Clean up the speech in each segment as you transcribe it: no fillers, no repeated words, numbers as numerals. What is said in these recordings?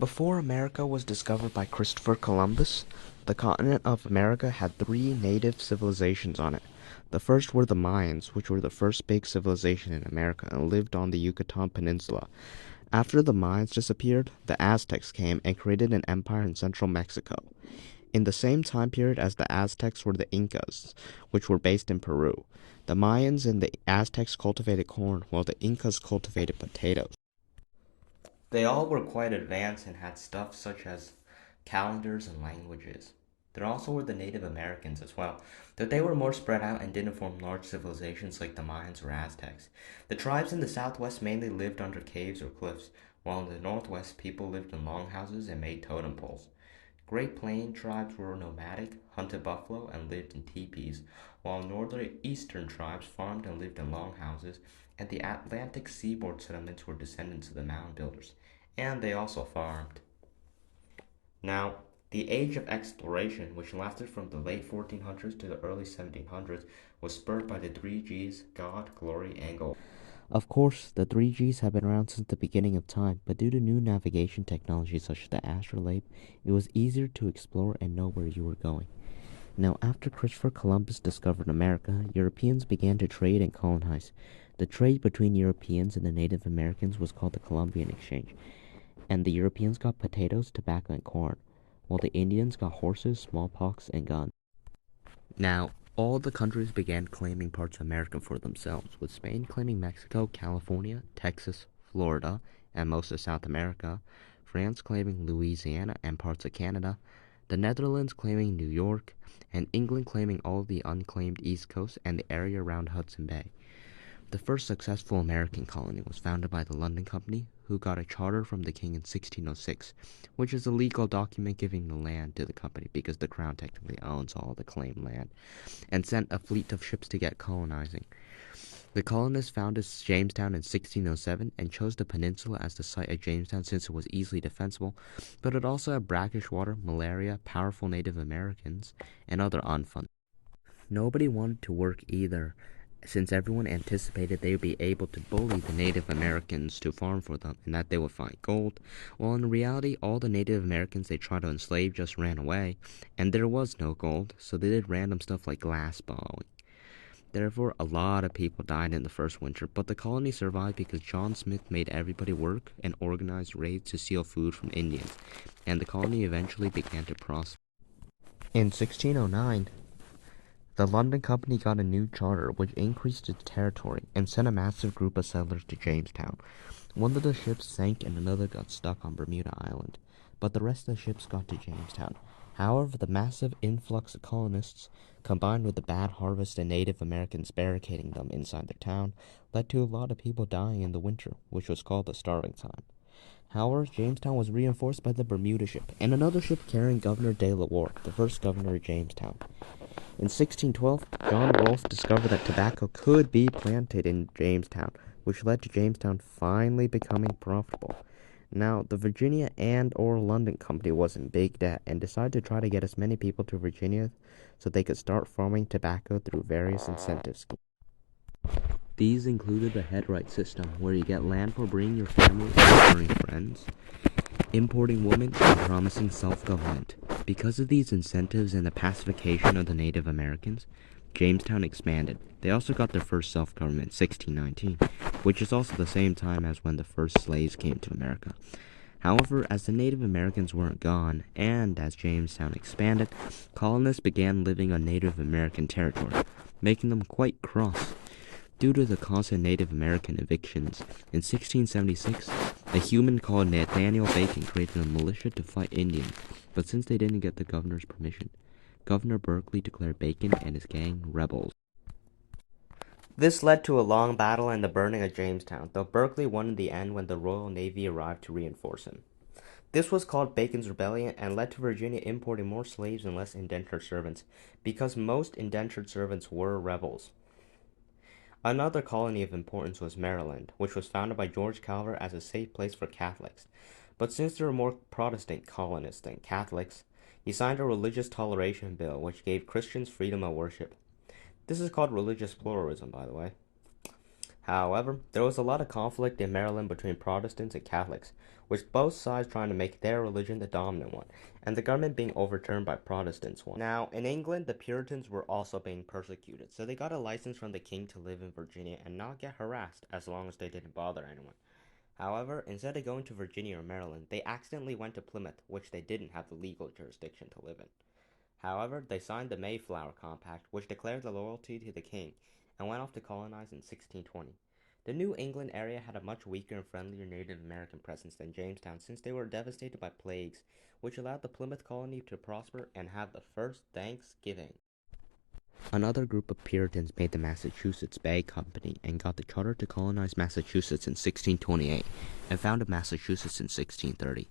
Before America was discovered by Christopher Columbus, the continent of America had three native civilizations on it. The first were the Mayans, which were the first big civilization in America and lived on the Yucatan Peninsula. After the Mayans disappeared, the Aztecs came and created an empire in central Mexico. In the same time period as the Aztecs were the Incas, which were based in Peru. The Mayans and the Aztecs cultivated corn, while the Incas cultivated potatoes. They all were quite advanced and had stuff such as calendars and languages. There also were the Native Americans as well, though they were more spread out and didn't form large civilizations like the Mayans or Aztecs. The tribes in the southwest mainly lived under caves or cliffs, while in the northwest people lived in longhouses and made totem poles. Great Plain tribes were nomadic, hunted buffalo, and lived in teepees, while northern eastern tribes farmed and lived in longhouses, and the Atlantic seaboard settlements were descendants of the mound builders, and they also farmed. Now, the age of exploration, which lasted from the late 1400s to the early 1700s, was spurred by the three G's: God, glory, and gold. Of course, the three G's have been around since the beginning of time, but due to new navigation technology such as the astrolabe, it was easier to explore and know where you were going. Now, after Christopher Columbus discovered America, Europeans began to trade and colonize. The trade between Europeans and the Native Americans was called the Columbian Exchange, and the Europeans got potatoes, tobacco, and corn, while the Indians got horses, smallpox, and guns. Now, all the countries began claiming parts of America for themselves, with Spain claiming Mexico, California, Texas, Florida, and most of South America, France claiming Louisiana and parts of Canada, the Netherlands claiming New York, and England claiming all the unclaimed East Coast and the area around Hudson Bay. The first successful American colony was founded by the London Company, who got a charter from the king in 1606, which is a legal document giving the land to the company because the crown technically owns all the claimed land, and sent a fleet of ships to get colonizing. The colonists founded Jamestown in 1607 and chose the peninsula as the site of Jamestown since it was easily defensible, but it also had brackish water, malaria, powerful Native Americans, and other unfun. Nobody wanted to work either, since everyone anticipated they would be able to bully the Native Americans to farm for them and that they would find gold, while in reality all the Native Americans they tried to enslave just ran away, and there was no gold, so they did random stuff like glass blowing. Therefore, a lot of people died in the first winter, but the colony survived because John Smith made everybody work and organized raids to steal food from Indians, and the colony eventually began to prosper. In 1609, the London Company got a new charter which increased its territory and sent a massive group of settlers to Jamestown. One of the ships sank and another got stuck on Bermuda Island, but the rest of the ships got to Jamestown. However, the massive influx of colonists, combined with the bad harvest and Native Americans barricading them inside their town, led to a lot of people dying in the winter, which was called the starving time. However, Jamestown was reinforced by the Bermuda ship and another ship carrying Governor de la Warr, the first governor of Jamestown. In 1612, John Rolfe discovered that tobacco could be planted in Jamestown, which led to Jamestown finally becoming profitable. Now, the Virginia and/or London Company was in big debt and decided to try to get as many people to Virginia so they could start farming tobacco through various incentive schemes. These included the headright system, where you get land for bringing your family or bringing friends, importing women, and promising self-government. Because of these incentives and the pacification of the Native Americans, Jamestown expanded. They also got their first self-government in 1619, which is also the same time as when the first slaves came to America. However, as the Native Americans weren't gone, and as Jamestown expanded, colonists began living on Native American territory, making them quite cross. Due to the constant Native American evictions, in 1676, a human called Nathaniel Bacon created a militia to fight Indians, but since they didn't get the governor's permission, Governor Berkeley declared Bacon and his gang rebels. This led to a long battle and the burning of Jamestown, though Berkeley won in the end when the Royal Navy arrived to reinforce him. This was called Bacon's Rebellion and led to Virginia importing more slaves and less indentured servants, because most indentured servants were rebels. Another colony of importance was Maryland, which was founded by George Calver as a safe place for Catholics. But since there were more Protestant colonists than Catholics, he signed a religious toleration bill which gave Christians freedom of worship. This is called religious pluralism, by the way. However, there was a lot of conflict in Maryland between Protestants and Catholics, with both sides trying to make their religion the dominant one, and the government being overturned by Protestants one. Now, in England, the Puritans were also being persecuted, so they got a license from the king to live in Virginia and not get harassed as long as they didn't bother anyone. However, instead of going to Virginia or Maryland, they accidentally went to Plymouth, which they didn't have the legal jurisdiction to live in. However, they signed the Mayflower Compact, which declared the loyalty to the king, and went off to colonize in 1620. The New England area had a much weaker and friendlier Native American presence than Jamestown since they were devastated by plagues, which allowed the Plymouth colony to prosper and have the first Thanksgiving. Another group of Puritans made the Massachusetts Bay Company and got the charter to colonize Massachusetts in 1628 and founded Massachusetts in 1630.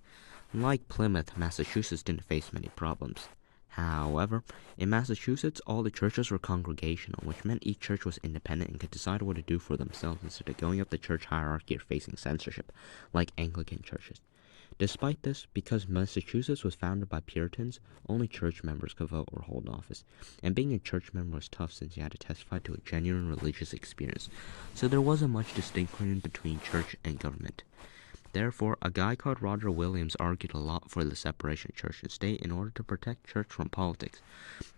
Unlike Plymouth, Massachusetts didn't face many problems. However, in Massachusetts, all the churches were congregational, which meant each church was independent and could decide what to do for themselves instead of going up the church hierarchy or facing censorship, like Anglican churches. Despite this, because Massachusetts was founded by Puritans, only church members could vote or hold office, and being a church member was tough since you had to testify to a genuine religious experience, so there wasn't much distinction between church and government. Therefore, a guy called Roger Williams argued a lot for the separation of church and state in order to protect church from politics,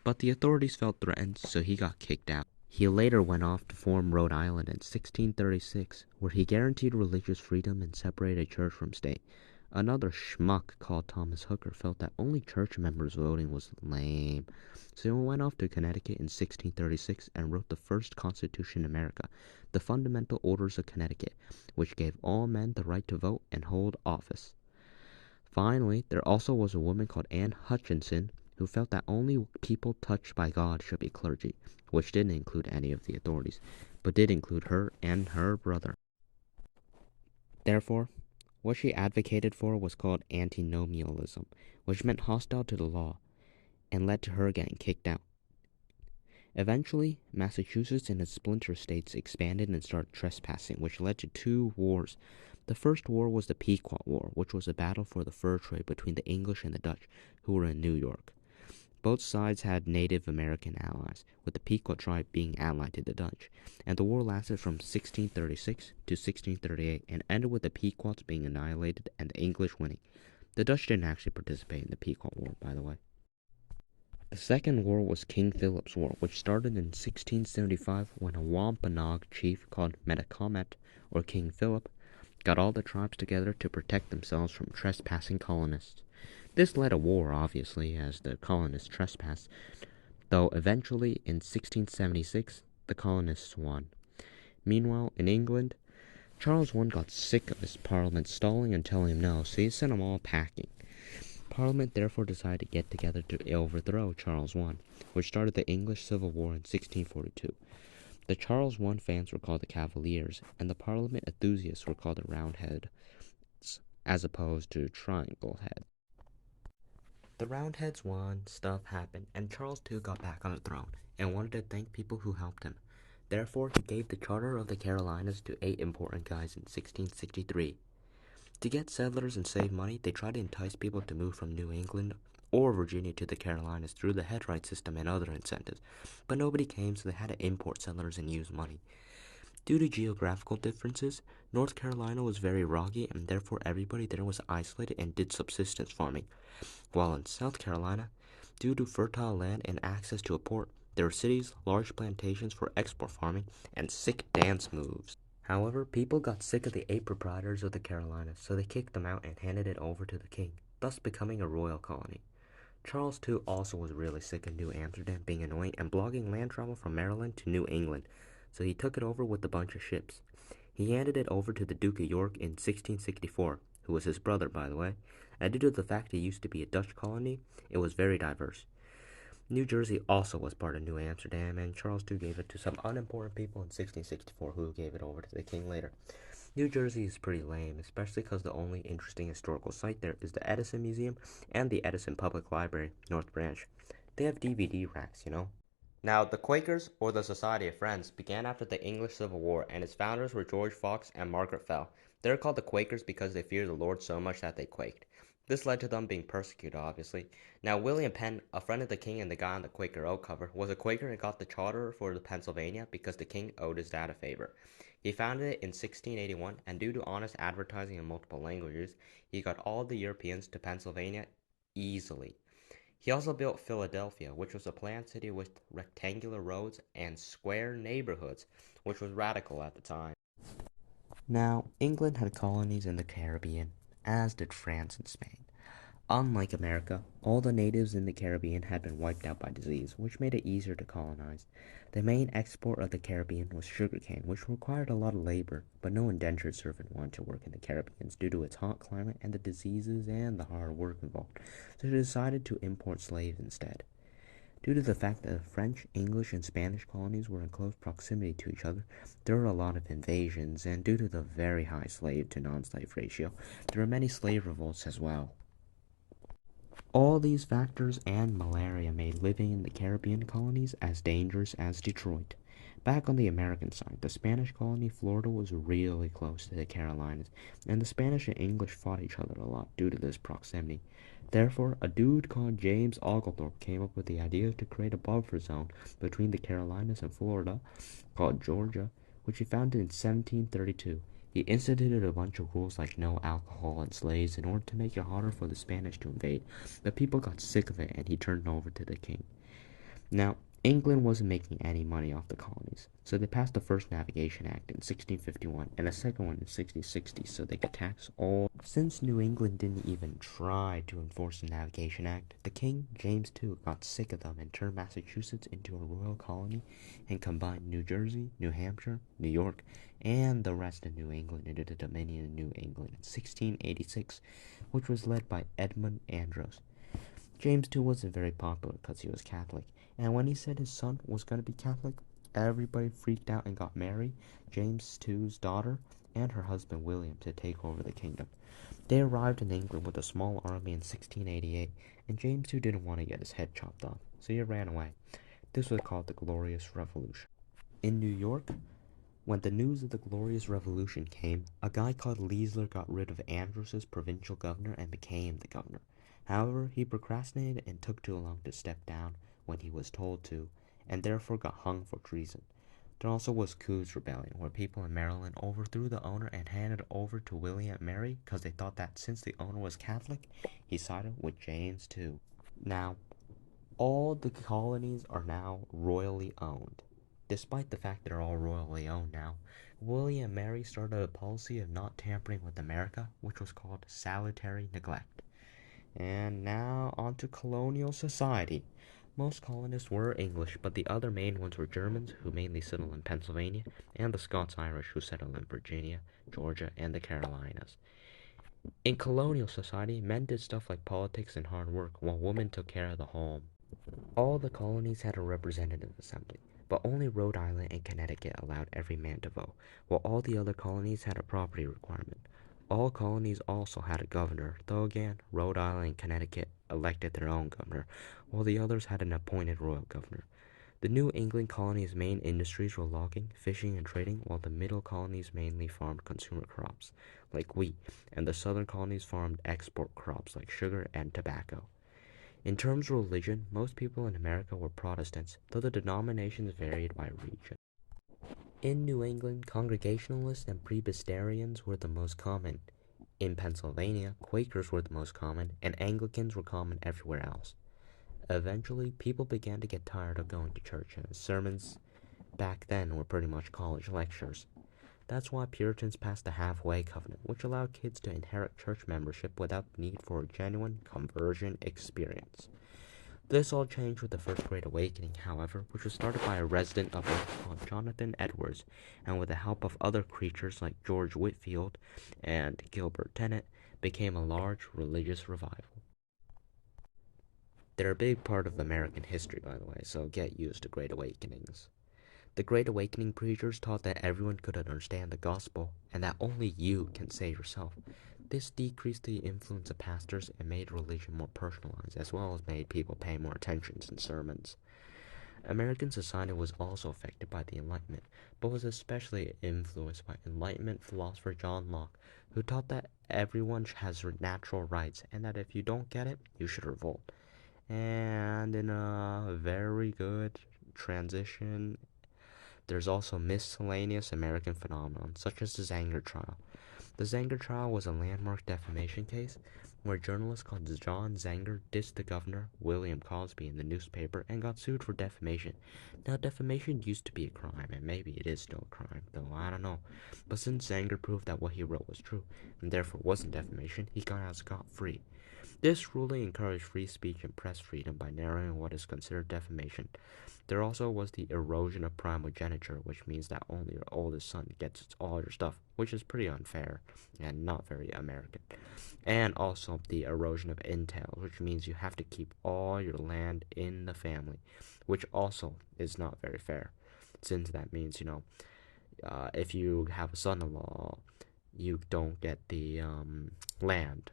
but the authorities felt threatened, so he got kicked out. He later went off to form Rhode Island in 1636, where he guaranteed religious freedom and separated church from state. Another schmuck called Thomas Hooker felt that only church members voting was lame, so he went off to Connecticut in 1636 and wrote the first constitution in America, the Fundamental Orders of Connecticut, which gave all men the right to vote and hold office. Finally, there also was a woman called Anne Hutchinson who felt that only people touched by God should be clergy, which didn't include any of the authorities, but did include her and her brother. Therefore, what she advocated for was called antinomianism, which meant hostile to the law, and led to her getting kicked out. Eventually, Massachusetts and its splinter states expanded and started trespassing, which led to two wars. The first war was the Pequot War, which was a battle for the fur trade between the English and the Dutch, who were in New York. Both sides had Native American allies, with the Pequot tribe being allied to the Dutch, and the war lasted from 1636 to 1638 and ended with the Pequots being annihilated and the English winning. The Dutch didn't actually participate in the Pequot War, by the way. The second war was King Philip's War, which started in 1675 when a Wampanoag chief called Metacomet, or King Philip, got all the tribes together to protect themselves from trespassing colonists. This led a war, obviously, as the colonists trespassed, though eventually, in 1676, the colonists won. Meanwhile, in England, Charles I got sick of his parliament stalling and telling him no, so he sent them all packing. Parliament therefore decided to get together to overthrow Charles I, which started the English Civil War in 1642. The Charles I fans were called the Cavaliers, and the Parliament enthusiasts were called the Roundheads, as opposed to Triangle Head. The Roundheads won, stuff happened, and Charles II got back on the throne, and wanted to thank people who helped him. Therefore, he gave the Charter of the Carolinas to 8 important guys in 1663. To get settlers and save money, they tried to entice people to move from New England or Virginia to the Carolinas through the headright system and other incentives, but nobody came, so they had to import settlers and use money. Due to geographical differences, North Carolina was very rocky, and therefore everybody there was isolated and did subsistence farming, while in South Carolina, due to fertile land and access to a port, there were cities, large plantations for export farming, and sick dance moves. However, people got sick of the 8 proprietors of the Carolinas, so they kicked them out and handed it over to the king, thus becoming a royal colony. Charles II also was really sick of New Amsterdam being annoying and blocking land travel from Maryland to New England, so he took it over with a bunch of ships. He handed it over to the Duke of York in 1664, who was his brother, by the way, and due to the fact it used to be a Dutch colony, it was very diverse. New Jersey also was part of New Amsterdam, and Charles II gave it to some unimportant people in 1664 who gave it over to the king later. New Jersey is pretty lame, especially because the only interesting historical site there is the Edison Museum and the Edison Public Library, North Branch. They have DVD racks, you know? Now, the Quakers, or the Society of Friends, began after the English Civil War, and its founders were George Fox and Margaret Fell. They're called the Quakers because they feared the Lord so much that they quaked. This led to them being persecuted, obviously. Now, William Penn, a friend of the king and the guy on the Quaker Oat cover, was a Quaker and got the charter for the Pennsylvania because the king owed his dad a favor. He founded it in 1681, and due to honest advertising in multiple languages, he got all the Europeans to Pennsylvania easily. He also built Philadelphia, which was a planned city with rectangular roads and square neighborhoods, which was radical at the time. Now, England had colonies in the Caribbean, as did France and Spain. Unlike America, all the natives in the Caribbean had been wiped out by disease, which made it easier to colonize. The main export of the Caribbean was sugarcane, which required a lot of labor, but no indentured servant wanted to work in the Caribbean due to its hot climate and the diseases and the hard work involved, so they decided to import slaves instead. Due to the fact that the French, English, and Spanish colonies were in close proximity to each other, there were a lot of invasions, and due to the very high slave to non-slave ratio, there were many slave revolts as well. All these factors and malaria made living in the Caribbean colonies as dangerous as Detroit. Back on the American side, the Spanish colony Florida was really close to the Carolinas, and the Spanish and English fought each other a lot due to this proximity. Therefore, a dude called James Oglethorpe came up with the idea to create a buffer zone between the Carolinas and Florida called Georgia, which he founded in 1732. He instituted a bunch of rules like no alcohol and slaves in order to make it harder for the Spanish to invade. The people got sick of it and he turned over to the king. Now, England wasn't making any money off the colonies, so they passed the first Navigation Act in 1651 and a second one in 1660 so they could tax all. Since New England didn't even try to enforce the Navigation Act, the king, James II, got sick of them and turned Massachusetts into a royal colony and combined New Jersey, New Hampshire, New York, and the rest of New England into the Dominion of New England in 1686, which was led by Edmund Andros. James II wasn't very popular because he was Catholic, and when he said his son was going to be Catholic, everybody freaked out and got Mary, James II's daughter, and her husband William to take over the kingdom. They arrived in England with a small army in 1688, and James II didn't want to get his head chopped off, so he ran away. This was called the Glorious Revolution. In New York, when the news of the Glorious Revolution came, a guy called Leisler got rid of Andros's provincial governor and became the governor. However, he procrastinated and took too long to step down when he was told to, and therefore got hung for treason. There also was Coos Rebellion, where people in Maryland overthrew the owner and handed it over to William and Mary because they thought that since the owner was Catholic, he sided with James too. Now, all the colonies are now royally owned. Despite the fact they're all royally owned now, William and Mary started a policy of not tampering with America, which was called salutary neglect. And now on to colonial society. Most colonists were English, but the other main ones were Germans, who mainly settled in Pennsylvania, and the Scots-Irish, who settled in Virginia, Georgia, and the Carolinas. In colonial society, men did stuff like politics and hard work, while women took care of the home. All the colonies had a representative assembly, but only Rhode Island and Connecticut allowed every man to vote, while all the other colonies had a property requirement. All colonies also had a governor, though again, Rhode Island and Connecticut elected their own governor, while the others had an appointed royal governor. The New England colony's main industries were logging, fishing, and trading, while the middle colonies mainly farmed consumer crops, like wheat, and the southern colonies farmed export crops like sugar and tobacco. In terms of religion, most people in America were Protestants, though the denominations varied by region. In New England, Congregationalists and Presbyterians were the most common. In Pennsylvania, Quakers were the most common, and Anglicans were common everywhere else. Eventually, people began to get tired of going to church, and sermons back then were pretty much college lectures. That's why Puritans passed the halfway covenant, which allowed kids to inherit church membership without the need for a genuine conversion experience. This all changed with the First Great Awakening, however, which was started by a resident of Earth called Jonathan Edwards, and with the help of other creatures like George Whitefield and Gilbert Tennant, became a large religious revival. They're a big part of American history, by the way, so get used to Great Awakenings. The Great Awakening preachers taught that everyone could understand the gospel and that only you can save yourself. This decreased the influence of pastors and made religion more personalized, as well as made people pay more attention in sermons. American society was also affected by the Enlightenment, but was especially influenced by Enlightenment philosopher John Locke, who taught that everyone has natural rights and that if you don't get it, you should revolt. And in a very good transition, there's also miscellaneous American phenomenon, such as the Zanger trial. The Zanger trial was a landmark defamation case where journalists called John Zanger dissed the governor, William Cosby, in the newspaper and got sued for defamation. Now, defamation used to be a crime, and maybe it is still a crime, though I don't know. But since Zanger proved that what he wrote was true, and therefore wasn't defamation, he got out scot-free. This ruling encouraged free speech and press freedom by narrowing what is considered defamation. There also was the erosion of primogeniture, which means that only your oldest son gets all your stuff, which is pretty unfair and not very American. And also the erosion of entails, which means you have to keep all your land in the family, which also is not very fair, since that means, if you have a son-in-law, you don't get the land,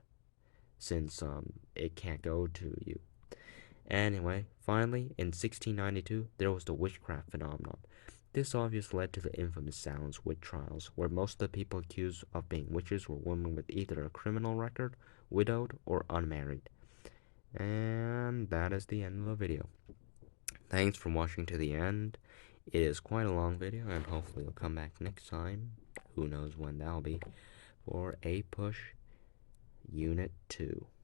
since it can't go to you. Anyway, finally, in 1692, there was the witchcraft phenomenon. This obviously led to the infamous Salem witch trials, where most of the people accused of being witches were women with either a criminal record, widowed, or unmarried. And that is the end of the video. Thanks for watching to the end. It is quite a long video, and hopefully you'll come back next time, who knows when that'll be, for APUSH Unit 2.